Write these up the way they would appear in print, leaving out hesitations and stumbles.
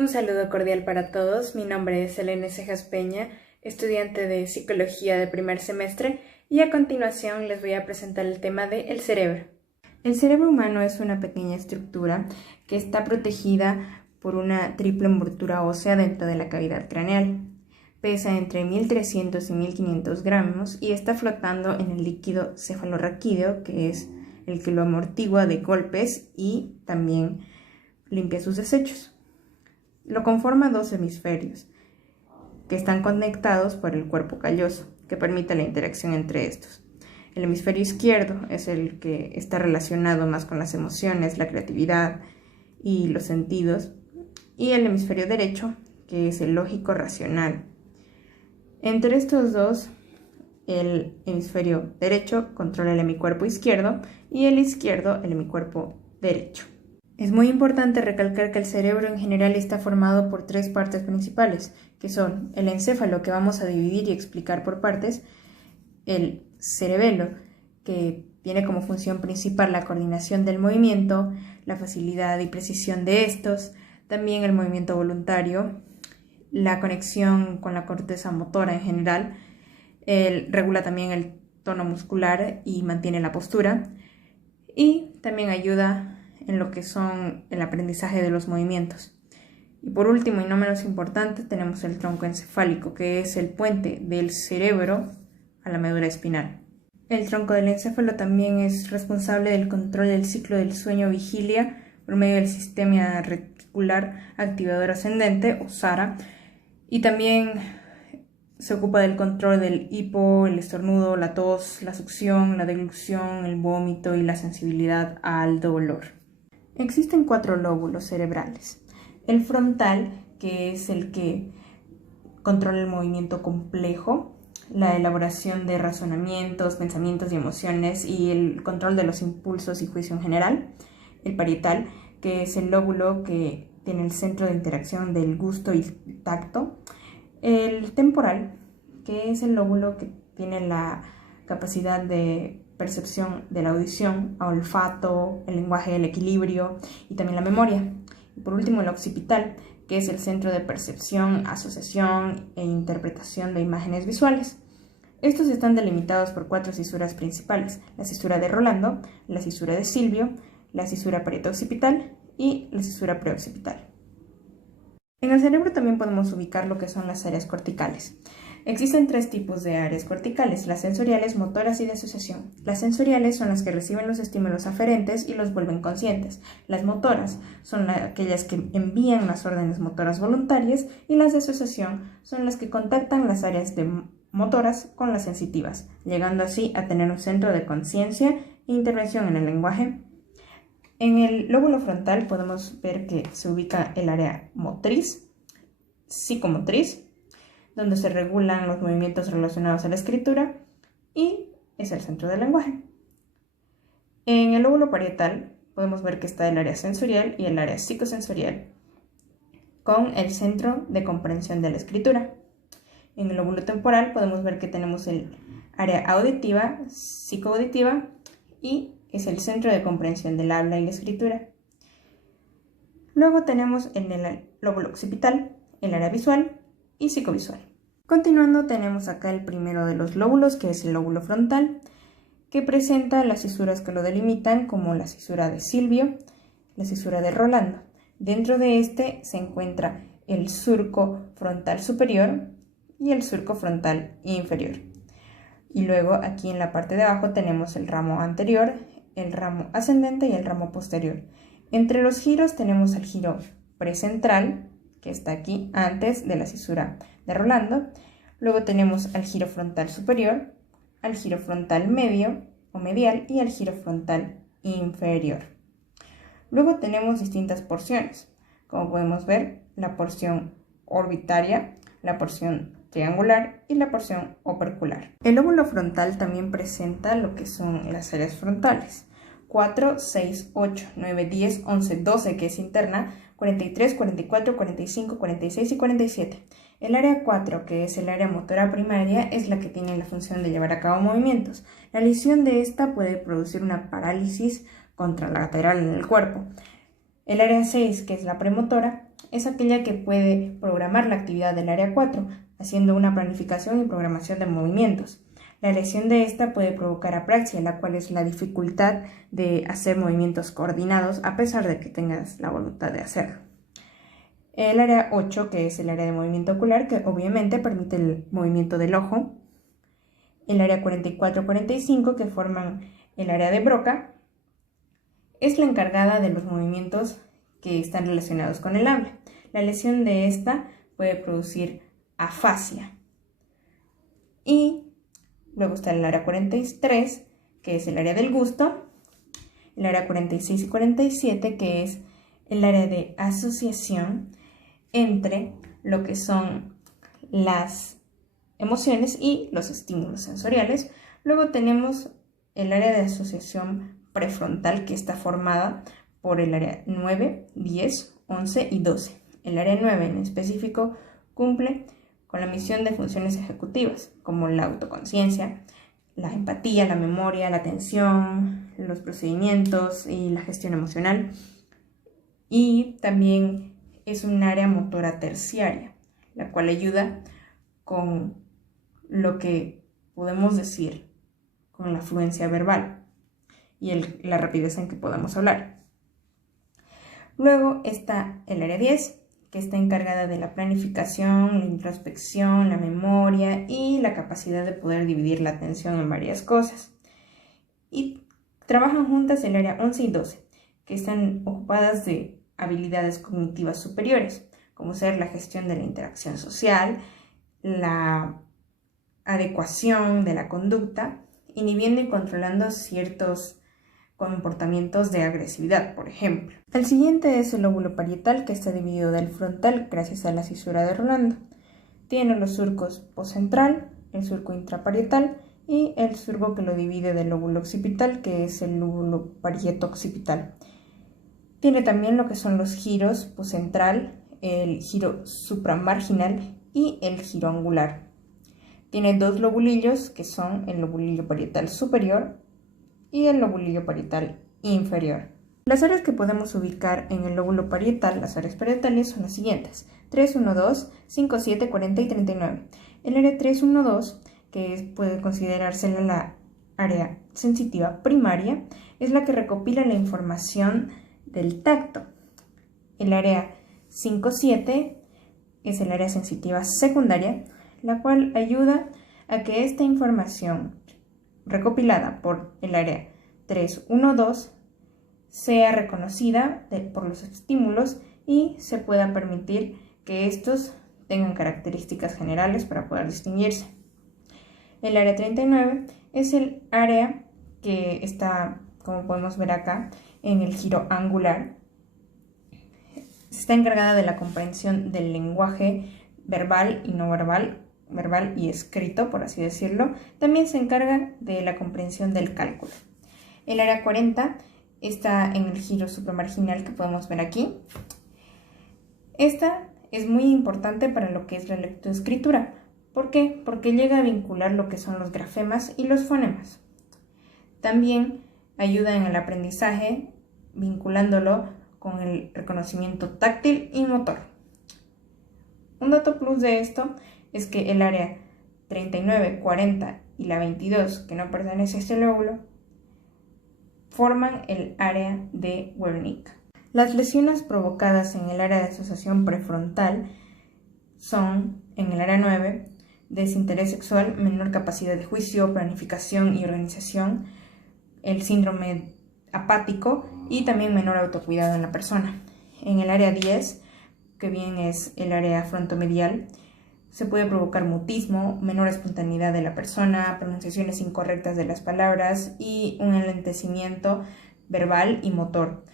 Un saludo cordial para todos. Mi nombre es Elena Cejas Peña, estudiante de Psicología de primer semestre, y a continuación les voy a presentar el tema de el cerebro. El cerebro humano es una pequeña estructura que está protegida por una triple envoltura ósea dentro de la cavidad craneal. Pesa entre 1300 y 1500 gramos y está flotando en el líquido cefalorraquídeo, que es el que lo amortigua de golpes y también limpia sus desechos. Lo conforman dos hemisferios que están conectados por el cuerpo calloso, que permite la interacción entre estos. El hemisferio izquierdo es el que está relacionado más con las emociones, la creatividad y los sentidos, y el hemisferio derecho, que es el lógico racional. Entre estos dos, el hemisferio derecho controla el hemicuerpo izquierdo y el izquierdo el hemicuerpo derecho. Es muy importante recalcar que el cerebro en general está formado por tres partes principales, que son el encéfalo, que vamos a dividir y explicar por partes, el cerebelo, que tiene como función principal la coordinación del movimiento, la facilidad y precisión de estos, también el movimiento voluntario, la conexión con la corteza motora en general, regula también el tono muscular y mantiene la postura, y también ayuda en lo que son el aprendizaje de los movimientos. Y por último y no menos importante, tenemos el tronco encefálico, que es el puente del cerebro a la médula espinal. El tronco del encéfalo también es responsable del control del ciclo del sueño-vigilia por medio del sistema reticular activador ascendente, o SARA, y también se ocupa del control del hipo, el estornudo, la tos, la succión, la deglución, el vómito y la sensibilidad al dolor. Existen 4 lóbulos cerebrales. El frontal, que es el que controla el movimiento complejo, la elaboración de razonamientos, pensamientos y emociones y el control de los impulsos y juicio en general. El parietal, que es el lóbulo que tiene el centro de interacción del gusto y tacto. El temporal, que es el lóbulo que tiene la capacidad de percepción de la audición, olfato, el lenguaje, el equilibrio y también la memoria. Y por último, el occipital, que es el centro de percepción, asociación e interpretación de imágenes visuales. Estos están delimitados por 4 cisuras principales: la cisura de Rolando, la cisura de Silvio, la cisura parieto-occipital y la cisura preoccipital. En el cerebro también podemos ubicar lo que son las áreas corticales. Existen 3 tipos de áreas corticales: las sensoriales, motoras y de asociación. Las sensoriales son las que reciben los estímulos aferentes y los vuelven conscientes. Las motoras son aquellas que envían las órdenes motoras voluntarias, y las de asociación son las que contactan las áreas motoras con las sensitivas, llegando así a tener un centro de conciencia e intervención en el lenguaje. En el lóbulo frontal podemos ver que se ubica el área motriz, psicomotriz, donde se regulan los movimientos relacionados a la escritura, y es el centro del lenguaje. En el lóbulo parietal podemos ver que está el área sensorial y el área psicosensorial, con el centro de comprensión de la escritura. En el lóbulo temporal podemos ver que tenemos el área auditiva, psicoauditiva, y es el centro de comprensión del habla y la escritura. Luego tenemos en el lóbulo occipital el área visual y psicovisual. Continuando, tenemos acá el primero de los lóbulos, que es el lóbulo frontal, que presenta las cisuras que lo delimitan, como la cisura de Silvio, la cisura de Rolando. Dentro de este se encuentra el surco frontal superior y el surco frontal inferior. Y luego aquí en la parte de abajo tenemos el ramo anterior, el ramo ascendente y el ramo posterior. Entre los giros tenemos el giro precentral, que está aquí antes de la cisura de Rolando. Luego tenemos al giro frontal superior, al giro frontal medio o medial y al giro frontal inferior. Luego tenemos distintas porciones, como podemos ver, la porción orbitaria, la porción triangular y la porción opercular. El lóbulo frontal también presenta lo que son las áreas frontales: 4, 6, 8, 9, 10, 11, 12, que es interna, 43, 44, 45, 46 y 47. El área 4, que es el área motora primaria, es la que tiene la función de llevar a cabo movimientos. La lesión de esta puede producir una parálisis contralateral en el cuerpo. El área 6, que es la premotora, es aquella que puede programar la actividad del área 4, haciendo una planificación y programación de movimientos. La lesión de esta puede provocar apraxia, la cual es la dificultad de hacer movimientos coordinados a pesar de que tengas la voluntad de hacerlo. El área 8, que es el área de movimiento ocular, que obviamente permite el movimiento del ojo. El área 44-45, que forman el área de Broca, es la encargada de los movimientos que están relacionados con el habla. La lesión de esta puede producir afasia. Y luego está el área 43, que es el área del gusto, el área 46 y 47, que es el área de asociación entre lo que son las emociones y los estímulos sensoriales. Luego tenemos el área de asociación prefrontal, que está formada por el área 9, 10, 11 y 12. El área 9 en específico cumple con la misión de funciones ejecutivas, como la autoconciencia, la empatía, la memoria, la atención, los procedimientos y la gestión emocional. Y también es un área motora terciaria, la cual ayuda con lo que podemos decir con la fluencia verbal y la rapidez en que podemos hablar. Luego está el área 10, que está encargada de la planificación, la introspección, la memoria y la capacidad de poder dividir la atención en varias cosas. Y trabajan juntas el área 11 y 12, que están ocupadas de habilidades cognitivas superiores, como ser la gestión de la interacción social, la adecuación de la conducta, inhibiendo y controlando ciertos comportamientos de agresividad, por ejemplo. El siguiente es el lóbulo parietal, que está dividido del frontal gracias a la cisura de Rolando. Tiene los surcos poscentral, el surco intraparietal y el surco que lo divide del lóbulo occipital, que es el lóbulo parieto-occipital. Tiene también lo que son los giros poscentral, el giro supramarginal y el giro angular. Tiene dos lobulillos, que son el lobulillo parietal superior y el lobulillo parietal inferior. Las áreas que podemos ubicar en el lóbulo parietal, las áreas parietales, son las siguientes: 3, 1, 2, 5, 7, 40 y 39. El área 3, 1, 2, que puede considerarse la área sensitiva primaria, es la que recopila la información del tacto. El área 5, 7 es el área sensitiva secundaria, la cual ayuda a que esta información recopilada por el área 3, 1, 2 sea reconocida por los estímulos y se pueda permitir que estos tengan características generales para poder distinguirse. El área 39 es el área que está, como podemos ver acá, en el giro angular. Está encargada de la comprensión del lenguaje verbal y no verbal, verbal y escrito, por así decirlo. También se encarga de la comprensión del cálculo. El área 40 está en el giro supramarginal, que podemos ver aquí. Esta es muy importante para lo que es la lectoescritura. ¿Por qué? Porque llega a vincular lo que son los grafemas y los fonemas. También ayuda en el aprendizaje, vinculándolo con el reconocimiento táctil y motor. Un dato plus de esto es que el área 39, 40 y la 22, que no pertenece a este lóbulo, forman el área de Wernicke. Las lesiones provocadas en el área de asociación prefrontal son, en el área 9, desinterés sexual, menor capacidad de juicio, planificación y organización, el síndrome apático y también menor autocuidado en la persona. En el área 10, que bien es el área frontomedial, se puede provocar mutismo, menor espontaneidad de la persona, pronunciaciones incorrectas de las palabras y un enlentecimiento verbal y motor.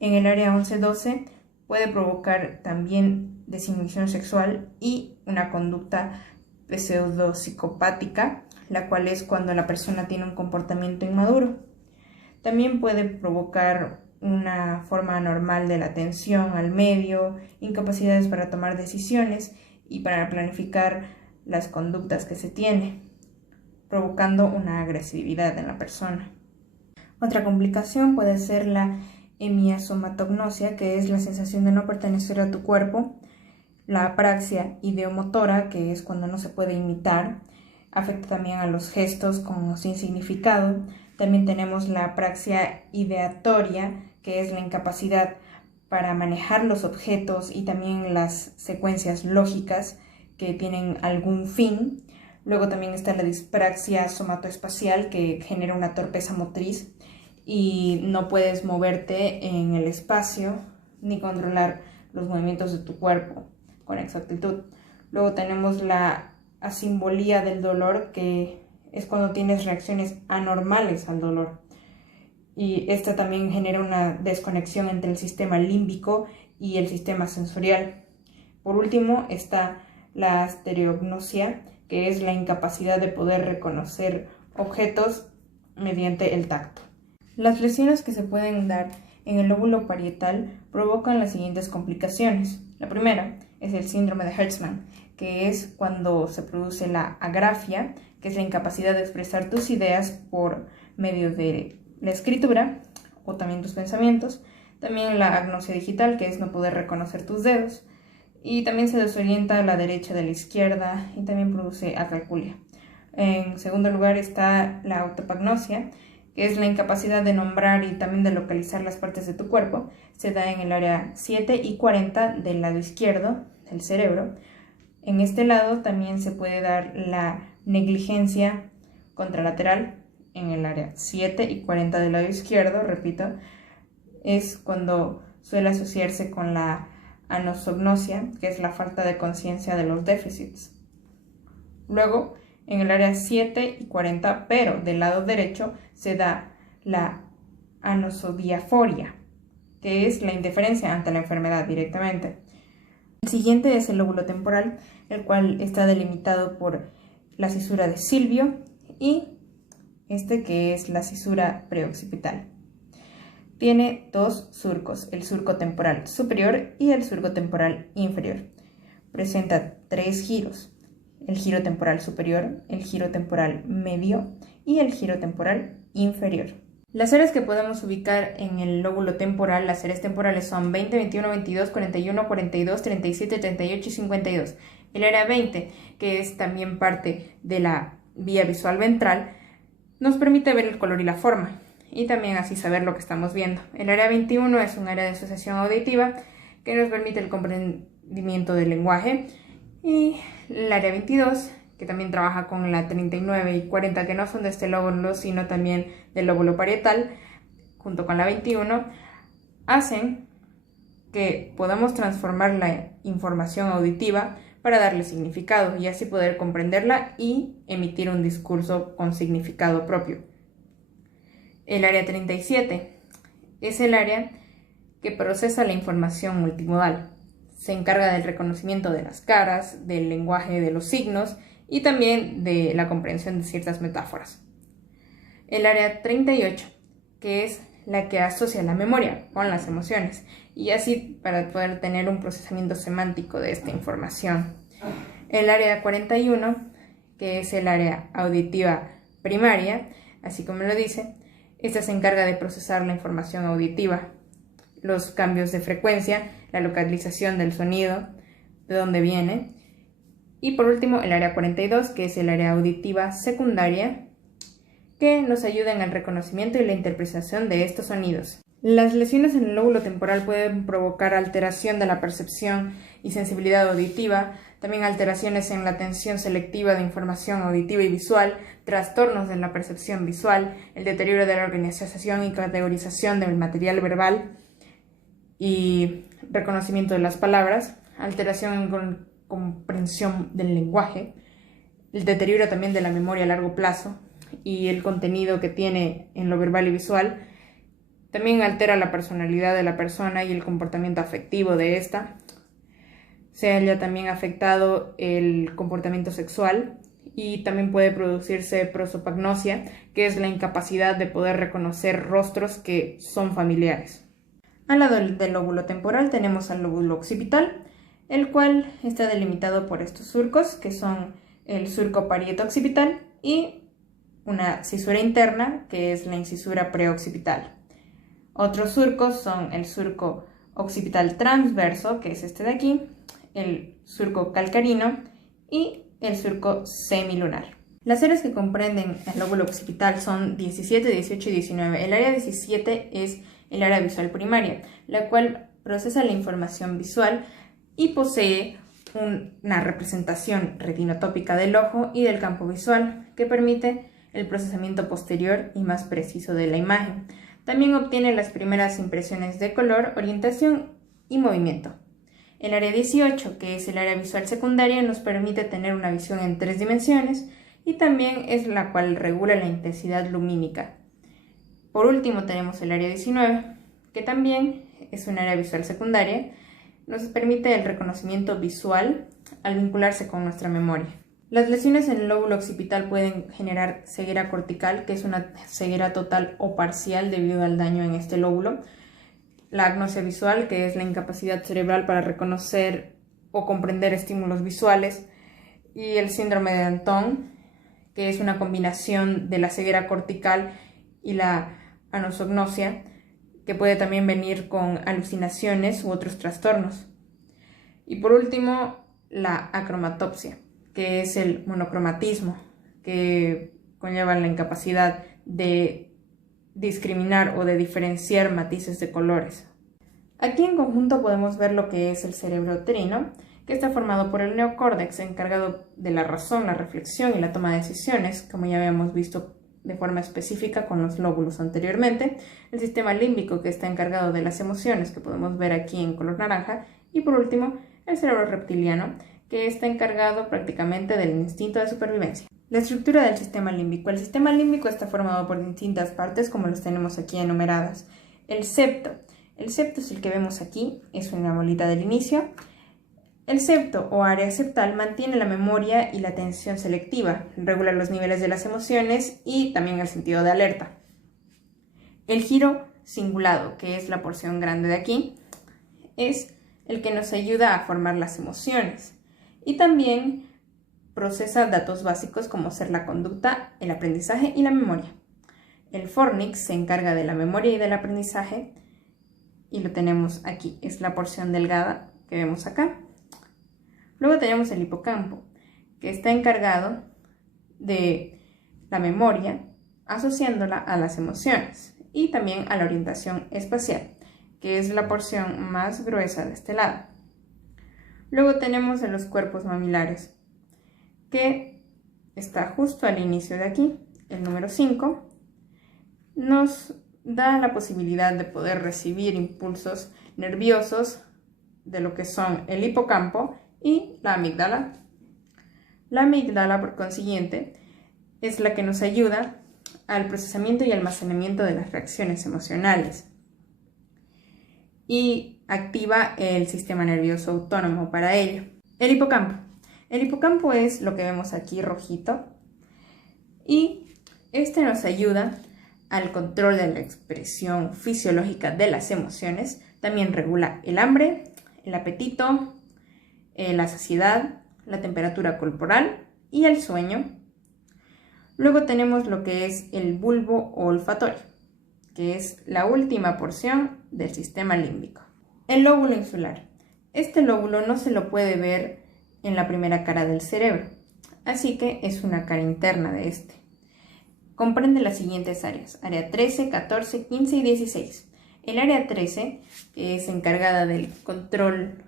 En el área 11-12 puede provocar también desinhibición sexual y una conducta pseudopsicopática, la cual es cuando la persona tiene un comportamiento inmaduro. También puede provocar una forma anormal de la atención al medio, incapacidades para tomar decisiones y para planificar las conductas que se tiene, provocando una agresividad en la persona. Otra complicación puede ser la hemiasomatognosia, que es la sensación de no pertenecer a tu cuerpo, la apraxia ideomotora, que es cuando no se puede imitar, afecta también a los gestos con o sin significado. También tenemos la apraxia ideatoria, que es la incapacidad para manejar los objetos y también las secuencias lógicas que tienen algún fin. Luego también está la dispraxia somatoespacial, que genera una torpeza motriz y no puedes moverte en el espacio ni controlar los movimientos de tu cuerpo con exactitud. Luego tenemos la asimbolía del dolor, que es cuando tienes reacciones anormales al dolor. Y esta también genera una desconexión entre el sistema límbico y el sistema sensorial. Por último está la astereognosia, que es la incapacidad de poder reconocer objetos mediante el tacto. Las lesiones que se pueden dar en el lóbulo parietal provocan las siguientes complicaciones. La primera es el síndrome de Hertzmann, que es cuando se produce la agrafia, que es la incapacidad de expresar tus ideas por medio de la escritura o también tus pensamientos. También la agnosia digital, que es no poder reconocer tus dedos. Y también se desorienta a la derecha de la izquierda y también produce acalculia. En segundo lugar está la autopagnosia, que es la incapacidad de nombrar y también de localizar las partes de tu cuerpo. Se da en el área 7 y 40 del lado izquierdo del cerebro. En este lado también se puede dar la negligencia contralateral en el área 7 y 40 del lado izquierdo, repito, es cuando suele asociarse con la anosognosia, que es la falta de conciencia de los déficits. Luego, en el área 7 y 40, pero del lado derecho, se da la anosodiaforia, que es la indiferencia ante la enfermedad directamente. El siguiente es el lóbulo temporal, el cual está delimitado por la cisura de Silvio y que es la cisura preoccipital. Tiene dos surcos, el surco temporal superior y el surco temporal inferior. Presenta tres giros, el giro temporal superior, el giro temporal medio y el giro temporal inferior. Las áreas que podemos ubicar en el lóbulo temporal, las áreas temporales son 20, 21, 22, 41, 42, 37, 38 y 52. El área 20, que es también parte de la vía visual ventral, nos permite ver el color y la forma, y también así saber lo que estamos viendo. El área 21 es un área de asociación auditiva que nos permite el comprendimiento del lenguaje, y el área 22, que también trabaja con la 39 y 40, que no son de este lóbulo, sino también del lóbulo parietal, junto con la 21, hacen que podamos transformar la información auditiva para darle significado y así poder comprenderla y emitir un discurso con significado propio. El área 37 es el área que procesa la información multimodal. Se encarga del reconocimiento de las caras, del lenguaje de los signos y también de la comprensión de ciertas metáforas. El área 38, que es la que asocia la memoria con las emociones y así para poder tener un procesamiento semántico de esta información. El área 41, que es el área auditiva primaria, así como lo dice, esta se encarga de procesar la información auditiva, los cambios de frecuencia, la localización del sonido, de dónde viene. Y por último, el área 42, que es el área auditiva secundaria, que nos ayuda en el reconocimiento y la interpretación de estos sonidos. Las lesiones en el lóbulo temporal pueden provocar alteración de la percepción y sensibilidad auditiva, también alteraciones en la atención selectiva de información auditiva y visual, trastornos de la percepción visual, el deterioro de la organización y categorización del material verbal y reconocimiento de las palabras, alteración en comprensión del lenguaje, el deterioro también de la memoria a largo plazo y el contenido que tiene en lo verbal y visual. También altera la personalidad de la persona y el comportamiento afectivo de esta. Se halla también afectado el comportamiento sexual y también puede producirse prosopagnosia, que es la incapacidad de poder reconocer rostros que son familiares. Al lado del lóbulo temporal tenemos al lóbulo occipital, el cual está delimitado por estos surcos, que son el surco Otros surcos son el surco occipital transverso, que es este de aquí, el surco calcarino y el surco semilunar. Las áreas que comprenden el lóbulo occipital son 17, 18 y 19. El área 17 es el área visual primaria, la cual procesa la información visual y posee una representación retinotópica del ojo y del campo visual que permite el procesamiento posterior y más preciso de la imagen. También obtiene las primeras impresiones de color, orientación y movimiento. El área 18, que es el área visual secundaria, nos permite tener una visión en 3 dimensiones y también es la cual regula la intensidad lumínica. Por último tenemos el área 19, que también es un área visual secundaria, nos permite el reconocimiento visual al vincularse con nuestra memoria. Las lesiones en el lóbulo occipital pueden generar ceguera cortical, que es una ceguera total o parcial debido al daño en este lóbulo. La agnosia visual, que es la incapacidad cerebral para reconocer o comprender estímulos visuales. Y el síndrome de Danton, que es una combinación de la ceguera cortical y la anosognosia, que puede también venir con alucinaciones u otros trastornos. Y por último, la acromatopsia, que es el monocromatismo, que conlleva la incapacidad de discriminar o de diferenciar matices de colores. Aquí en conjunto podemos ver lo que es el cerebro uterino, que está formado por el neocórtex, encargado de la razón, la reflexión y la toma de decisiones, como ya habíamos visto de forma específica con los lóbulos anteriormente, el sistema límbico, que está encargado de las emociones, que podemos ver aquí en color naranja, y por último, el cerebro reptiliano, que está encargado prácticamente del instinto de supervivencia. La estructura del sistema límbico. El sistema límbico está formado por distintas partes, como los tenemos aquí enumeradas. El septo. El septo es el que vemos aquí, es una bolita del inicio. El septo o área septal mantiene la memoria y la atención selectiva, regula los niveles de las emociones y también el sentido de alerta. El giro cingulado, que es la porción grande de aquí, es el que nos ayuda a formar las emociones y también procesa datos básicos como ser la conducta, el aprendizaje y la memoria. El fornix se encarga de la memoria y del aprendizaje y lo tenemos aquí, es la porción delgada que vemos acá. Luego tenemos el hipocampo, que está encargado de la memoria, asociándola a las emociones y también a la orientación espacial, que es la porción más gruesa de este lado. Luego tenemos los cuerpos mamilares, que está justo al inicio de aquí, el número 5, nos da la posibilidad de poder recibir impulsos nerviosos de lo que son el hipocampo y la amígdala. La amígdala, por consiguiente, es la que nos ayuda al procesamiento y almacenamiento de las reacciones emocionales y activa el sistema nervioso autónomo para ello. El hipocampo. El hipocampo es lo que vemos aquí rojito y este nos ayuda al control de la expresión fisiológica de las emociones. También regula el hambre, el apetito, la saciedad, la temperatura corporal y el sueño. Luego tenemos lo que es el bulbo olfatorio, que es la última porción del sistema límbico. El lóbulo insular. Este lóbulo no se lo puede ver en la primera cara del cerebro, así que es una cara interna de este. Comprende las siguientes áreas: área 13, 14, 15 y 16. El área 13, que es encargada del control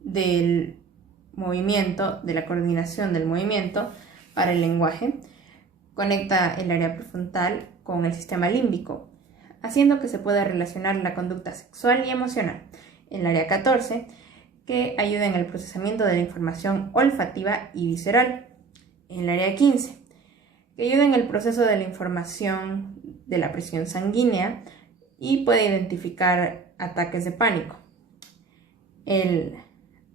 del movimiento, de la coordinación del movimiento para el lenguaje, conecta el área prefrontal con el sistema límbico, haciendo que se pueda relacionar la conducta sexual y emocional. El área 14, que ayuda en el procesamiento de la información olfativa y visceral. El área 15, que ayuda en el proceso de la información de la presión sanguínea y puede identificar ataques de pánico. El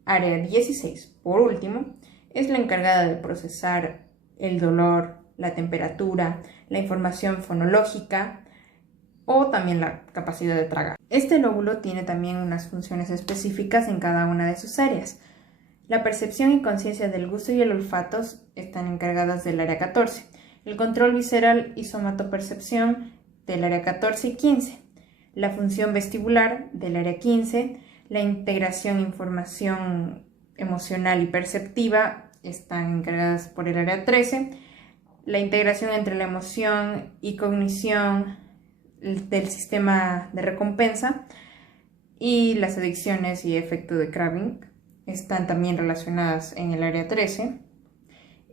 área 16, por último, es la encargada de procesar el dolor, la temperatura, la información fonológica o también la capacidad de tragar. Este lóbulo tiene también unas funciones específicas en cada una de sus áreas. La percepción y conciencia del gusto y el olfato están encargadas del área 14. El control visceral y somatopercepción del área 14 y 15. la función vestibular del área 15, la integración, información emocional y perceptiva están encargadas por el área 13, la integración entre la emoción y cognición del sistema de recompensa y las adicciones y efecto de craving están también relacionadas en el área 13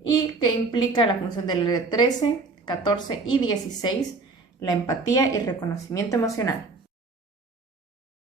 y que implica la función del área 13, 14 y 16, la empatía y reconocimiento emocional.